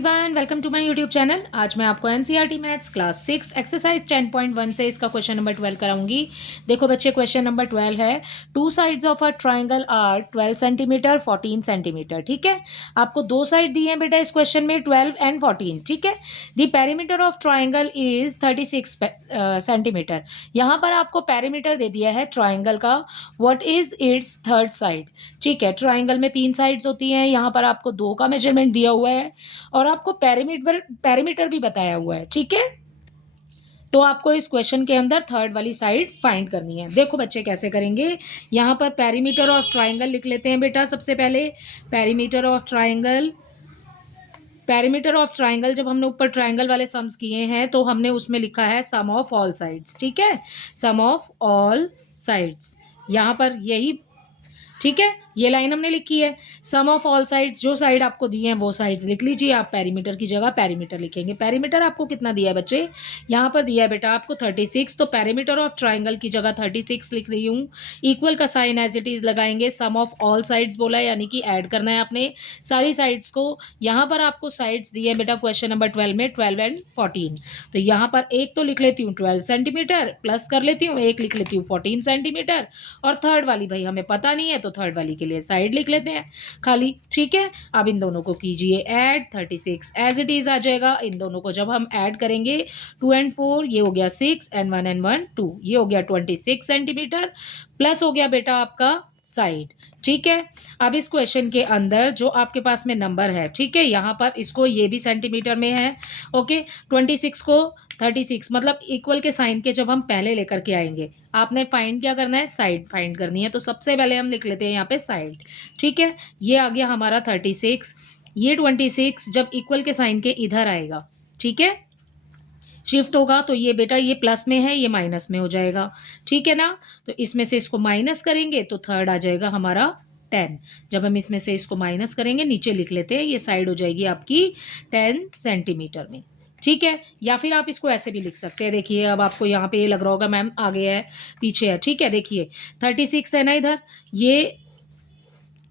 Everyone, welcome to my YouTube channel. आज मैं आपको एनसीईआरटी मैथ्स क्लास 6 एक्सरसाइज 10.1 से इसका क्वेश्चन नंबर 12 कराऊंगी। देखो बच्चे, क्वेश्चन नंबर 12 है, two sides of a triangle are 12 centimetre 14 centimetre. ठीक है, आपको दो साइड दी है बेटा इस क्वेश्चन में, 12 एंड 14। ठीक है, the perimeter of triangle is 36 centimetre. यहाँ पर आपको पेरीमीटर दे दिया है ट्राइंगल का, what is it's third side. ठीक है, ट्राइंगल में 3 साइड्स होती हैं, यहाँ पर आपको 2 का मेजरमेंट दिया हुआ है और आपको पेरीमीटर भी बताया हुआ है। ठीक है, तो आपको इस क्वेश्चन के अंदर थर्ड वाली साइड फाइंड करनी है। देखो बच्चे कैसे करेंगे, यहाँ पर पेरीमीटर ऑफ ट्राइंगल लिख लेते हैं बेटा। सबसे पहले पेरीमीटर ऑफ ट्राइंगल, जब हमने ऊपर ट्राइंगल वाले सम्स किए हैं तो हमने उसमें लिखा है सम ऑफ ऑल साइड्स। ठीक है, सम ऑफ ऑल साइड्स, यहाँ पर यही। ठीक है, ये लाइन हमने लिखी है, सम ऑफ ऑल साइड्स, जो साइड आपको दी है वो साइड्स लिख लीजिए। आप पेरीमीटर की जगह पेरीमीटर लिखेंगे। पेरीमीटर आपको कितना दिया है बच्चे, यहाँ पर दिया है बेटा आपको 36, तो पेरीमीटर ऑफ ट्राइंगल की जगह 36 लिख रही हूँ। इक्वल का साइन एज इट इज लगाएंगे, सम ऑफ ऑल साइड्स बोला है, यानी कि ऐड करना है आपने सारी साइड्स को। यहाँ पर आपको साइड्स दी है बेटा क्वेश्चन नंबर 12 में 12 एंड 14, तो यहाँ पर एक तो लिख लेती हूँ 12 सेंटीमीटर, प्लस कर लेती हूँ एक लिख लेती हूँ 14 सेंटीमीटर, और थर्ड वाली भाई हमें पता नहीं है तो थर्ड वाली के लिए साइड लिख लेते हैं खाली। ठीक है, अब इन दोनों को कीजिए ऐड, 36 एज इट इज आ जाएगा। इन दोनों को जब हम ऐड करेंगे 2 एंड 4, ये हो गया 6 एंड 1 एंड 1 2, ये हो गया 26 सेंटीमीटर, प्लस हो गया बेटा आपका साइड। ठीक है, अब इस क्वेश्चन के अंदर जो आपके पास में नंबर है, ठीक है, यहाँ पर इसको ये भी सेंटीमीटर में है। ओके, 26 को 36 मतलब इक्वल के साइन के जब हम पहले लेकर के आएंगे, आपने फाइंड क्या करना है, साइड फाइंड करनी है। तो सबसे पहले हम लिख लेते हैं यहाँ पे साइड। ठीक है, ये आ गया हमारा 36, ये 26 जब इक्वल के साइन के इधर आएगा, ठीक है, शिफ्ट होगा तो ये बेटा ये प्लस में है, ये माइनस में हो जाएगा। ठीक है ना, तो इसमें से इसको माइनस करेंगे तो थर्ड आ जाएगा हमारा 10। जब हम इसमें से इसको माइनस करेंगे, नीचे लिख लेते हैं, ये साइड हो जाएगी आपकी 10 सेंटीमीटर में। ठीक है, या फिर आप इसको ऐसे भी लिख सकते हैं। देखिए अब आपको यहाँ पे ये लग रहा होगा मैम आगे है पीछे है। ठीक है, देखिए 36 है ना इधर,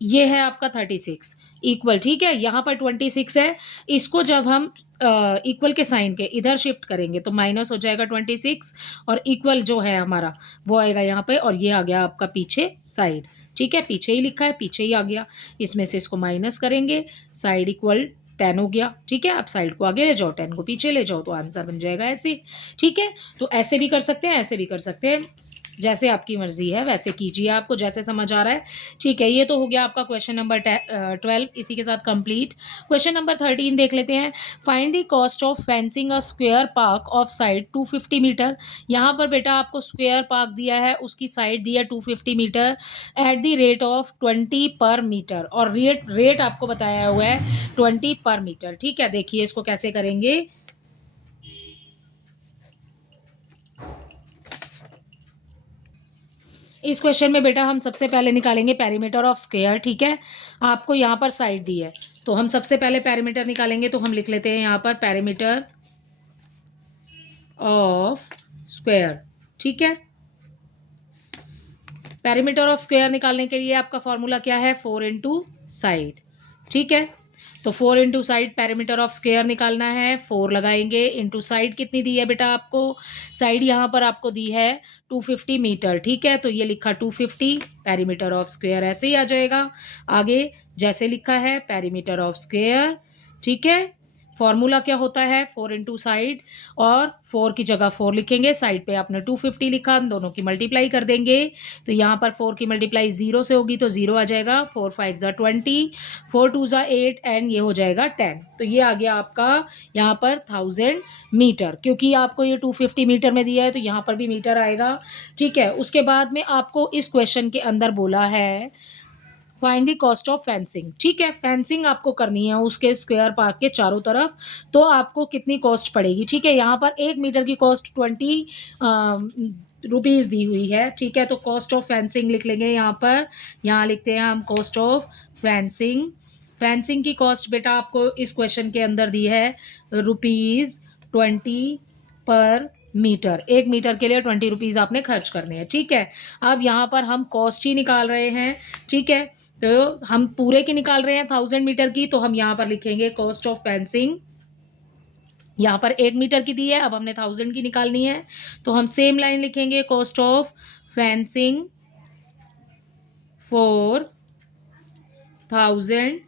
ये है आपका 36 इक्वल। ठीक है, यहाँ पर 26 है, इसको जब हम इक्वल के साइन के इधर शिफ्ट करेंगे तो माइनस हो जाएगा 26, और इक्वल जो है हमारा वो आएगा यहाँ पे, और ये आ गया आपका पीछे साइड। ठीक है, पीछे ही लिखा है, पीछे ही आ गया, इसमें से इसको माइनस करेंगे, साइड इक्वल 10 हो गया। ठीक है, आप साइड को आगे ले जाओ, 10 को पीछे ले जाओ, तो आंसर बन जाएगा ऐसे। ठीक है, तो ऐसे भी कर सकते हैं, ऐसे भी कर सकते हैं, जैसे आपकी मर्जी है वैसे कीजिए, आपको जैसे समझ आ रहा है। ठीक है, ये तो हो गया आपका क्वेश्चन नंबर 12, इसी के साथ कंप्लीट। क्वेश्चन नंबर 13 देख लेते हैं, find the cost of fencing a square park of side 250 metre. यहाँ पर बेटा आपको स्क्वायर पार्क दिया है, उसकी साइड दी है 250 metre at the rate of 20 per metre, और रेट आपको बताया हुआ है 20 पर मीटर। ठीक है, देखिए इसको कैसे करेंगे। इस क्वेश्चन में बेटा हम सबसे पहले निकालेंगे पेरीमीटर ऑफ स्क्वायर। ठीक है, आपको यहाँ पर साइड दी है तो हम सबसे पहले पेरीमीटर निकालेंगे, तो हम लिख लेते हैं यहाँ पर पेरीमीटर ऑफ स्क्वायर। ठीक है, पेरीमीटर ऑफ स्क्वायर निकालने के लिए आपका फॉर्मूला क्या है, 4 इंटू साइड। ठीक है, तो 4 into side perimeter of square निकालना है, 4 लगाएंगे इंटू साइड कितनी दी है बेटा आपको, साइड यहाँ पर आपको दी है 250 मीटर। ठीक है, तो ये लिखा 250 पेरीमीटर ऑफ स्क्वायर, ऐसे ही आ जाएगा आगे जैसे लिखा है पेरीमीटर ऑफ स्क्वायर। ठीक है, फॉर्मूला क्या होता है, 4 इंटू साइड, और 4 की जगह 4 लिखेंगे, साइड पे आपने 250 लिखा, दोनों की मल्टीप्लाई कर देंगे, तो यहाँ पर 4 की मल्टीप्लाई 0 से होगी तो 0 आ जाएगा, 4 5 ज़ा 20, 4 2 ज़ा 8 एंड ये हो जाएगा 10। तो ये आ गया आपका यहाँ पर 1000 मीटर, क्योंकि आपको ये 250 मीटर में दिया है तो यहाँ पर भी मीटर आएगा। ठीक है, उसके बाद में आपको इस क्वेश्चन के अंदर बोला है find the cost of fencing. ठीक है, फेंसिंग आपको करनी है उसके स्क्वायर पार्क के चारों तरफ, तो आपको कितनी कॉस्ट पड़ेगी। ठीक है, यहाँ पर 1 मीटर की कॉस्ट 20 रुपीज़ दी हुई है। ठीक है, तो कॉस्ट ऑफ फेंसिंग लिख लेंगे यहाँ पर, यहाँ लिखते हैं हम कॉस्ट ऑफ फेंसिंग। फेंसिंग की कॉस्ट बेटा आपको इस क्वेश्चन के अंदर दी है ₹20 पर मीटर, 1 मीटर के लिए 20 रुपीज़ आपने खर्च करने हैं। ठीक है, अब यहाँ पर हम कॉस्ट ही निकाल रहे हैं। ठीक है, तो हम पूरे की निकाल रहे हैं 1000 मीटर की, तो हम यहाँ पर लिखेंगे कॉस्ट ऑफ फेंसिंग। यहाँ पर 1 मीटर की दी है, अब हमने 1000 की निकालनी है, तो हम सेम लाइन लिखेंगे cost of fencing for 1000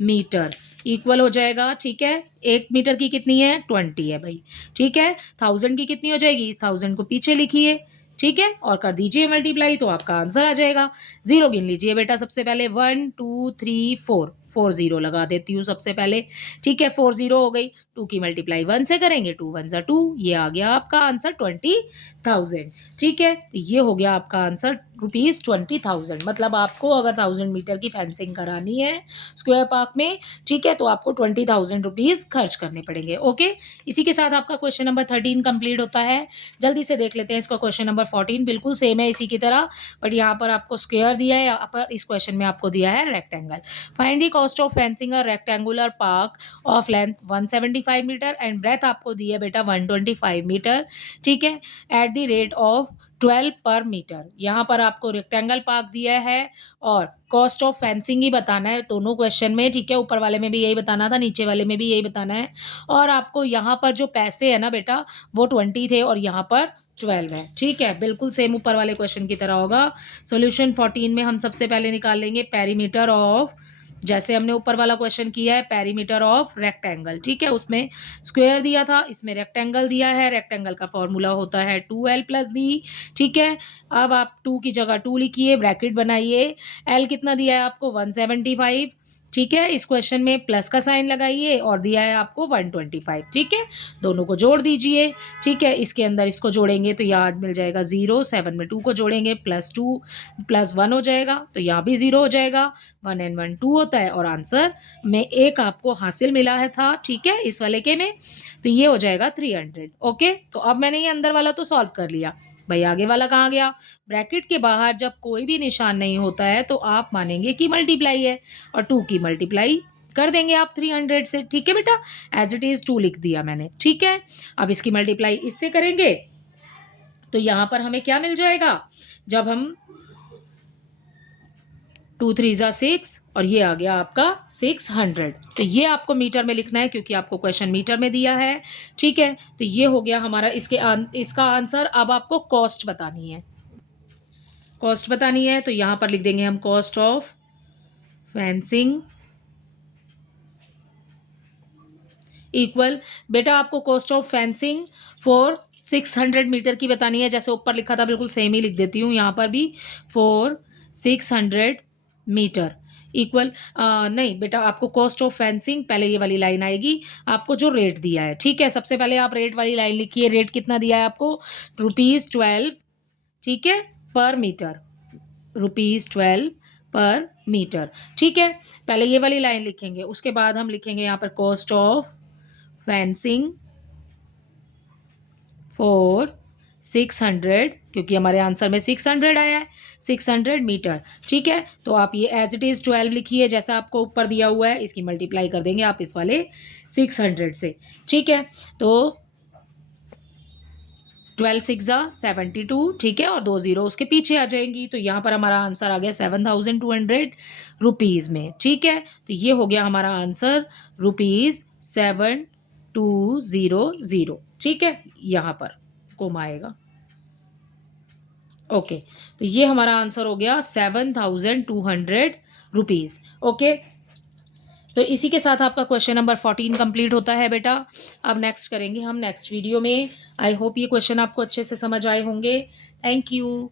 metre equal हो जाएगा। ठीक है, 1 मीटर की कितनी है, 20 है भाई। ठीक है, 1000 की कितनी हो जाएगी, इस 1000 को पीछे लिखिए। ठीक है, और कर दीजिए मल्टीप्लाई, तो आपका आंसर आ जाएगा। जीरो गिन लीजिए बेटा, सबसे पहले 1 2 3 4, 4 जीरो लगा देती हूँ सबसे पहले। ठीक है, 4 जीरो हो गई, 2 की मल्टीप्लाई 1 से करेंगे, 2 1 ज़ा 2, ये आ गया आपका आंसर 20,000। ठीक है, तो ये हो गया आपका आंसर ₹20,000। मतलब आपको अगर 1000 मीटर की फेंसिंग करानी है स्क्वायर पार्क में, ठीक है, तो आपको ₹20,000 खर्च करने पड़ेंगे। ओके, इसी के साथ आपका क्वेश्चन नंबर 13 कंप्लीट होता है। जल्दी से देख लेते हैं इसका क्वेश्चन नंबर 14, बिल्कुल सेम है इसी की तरह, बट यहाँ पर आपको स्क्वायर दिया है, यहाँ पर इस क्वेश्चन में आपको दिया है rectangle. Find the cost of fencing a rectangular park of length 175 metre and breadth आपको दी है बेटा 125 मीटर। ठीक है, एट द रेट ऑफ 12 पर मीटर। यहाँ पर आपको रेक्टेंगल पार्क दिया है और कॉस्ट ऑफ फेंसिंग ही बताना है दोनों क्वेश्चन में। ठीक है, ऊपर वाले में भी यही बताना था, नीचे वाले में भी यही बताना है। और आपको यहाँ पर जो पैसे है ना बेटा, वो 20 थे और यहाँ पर 12 है। ठीक है, बिल्कुल सेम ऊपर वाले क्वेश्चन की तरह होगा। सॉल्यूशन 14 में हम सबसे पहले निकाल लेंगे पेरीमीटर ऑफ, जैसे हमने ऊपर वाला क्वेश्चन किया है, पेरीमीटर ऑफ रेक्टेंगल। ठीक है, उसमें स्क्वायर दिया था, इसमें रेक्टेंगल दिया है। रेक्टेंगल का फॉर्मूला होता है 2l + b। ठीक है, अब आप 2 की जगह 2 लिखिए, ब्रैकेट बनाइए। l कितना दिया है आपको, 175। ठीक है, इस क्वेश्चन में प्लस का साइन लगाइए और दिया है आपको 125। ठीक है, दोनों को जोड़ दीजिए। ठीक है, इसके अंदर इसको जोड़ेंगे तो यहाँ मिल जाएगा 0, 7 में 2 को जोड़ेंगे +2 +1 हो जाएगा, तो यहाँ भी 0 हो जाएगा। 1 and 1 2 होता है और आंसर में 1 आपको हासिल मिला है था। ठीक है, इस वाले के में, तो ये हो जाएगा 300। ओके, तो अब मैंने ये अंदर वाला तो सॉल्व कर लिया भाई, आगे वाला कहाँ गया। ब्रैकेट के बाहर जब कोई भी निशान नहीं होता है तो आप मानेंगे कि मल्टीप्लाई है, और 2 की मल्टीप्लाई कर देंगे आप 300 से। ठीक है बेटा, एज इट इज़ 2 लिख दिया मैंने। ठीक है, अब इसकी मल्टीप्लाई इससे करेंगे तो यहाँ पर हमें क्या मिल जाएगा, जब हम 2 3 ज़ा 6 और ये आ गया आपका 600। तो ये आपको मीटर में लिखना है क्योंकि आपको क्वेश्चन मीटर में दिया है। ठीक है, तो ये हो गया हमारा इसका आंसर। अब आपको कॉस्ट बतानी है, कॉस्ट बतानी है, तो यहाँ पर लिख देंगे हम कॉस्ट ऑफ फेंसिंग इक्वल, बेटा आपको cost of fencing for 600 metre की बतानी है। जैसे ऊपर लिखा था बिल्कुल सेम ही लिख देती हूँ यहाँ पर भी, फॉर 600 मीटर इक्वल, नहीं बेटा, आपको कॉस्ट ऑफ फेंसिंग, पहले ये वाली लाइन आएगी, आपको जो रेट दिया है। ठीक है, सबसे पहले आप रेट वाली लाइन लिखिए। रेट कितना दिया है आपको, ₹12। ठीक है, पर मीटर, ₹12 पर मीटर। ठीक है, पहले ये वाली लाइन लिखेंगे, उसके बाद हम लिखेंगे यहाँ पर कॉस्ट ऑफ फेंसिंग फॉर 600, क्योंकि हमारे आंसर में 600 आया है, 600 मीटर। ठीक है, तो आप ये एज इट इज़ 12 लिखिए, जैसा आपको ऊपर दिया हुआ है, इसकी मल्टीप्लाई कर देंगे आप इस वाले 600 से। ठीक है, तो 12 6 ज़ा 72। ठीक है, और 2 ज़ीरो उसके पीछे आ जाएंगी, तो यहाँ पर हमारा आंसर आ गया ₹7,200 में। ठीक है, तो ये हो गया हमारा आंसर ₹7200। ठीक है, यहाँ पर कोमा आएगा। ओके, तो ये हमारा आंसर हो गया ₹7,200। ओके, तो इसी के साथ आपका क्वेश्चन नंबर 14 कंप्लीट होता है बेटा। अब नेक्स्ट करेंगे हम नेक्स्ट वीडियो में। आई होप ये क्वेश्चन आपको अच्छे से समझ आए होंगे। Thank you.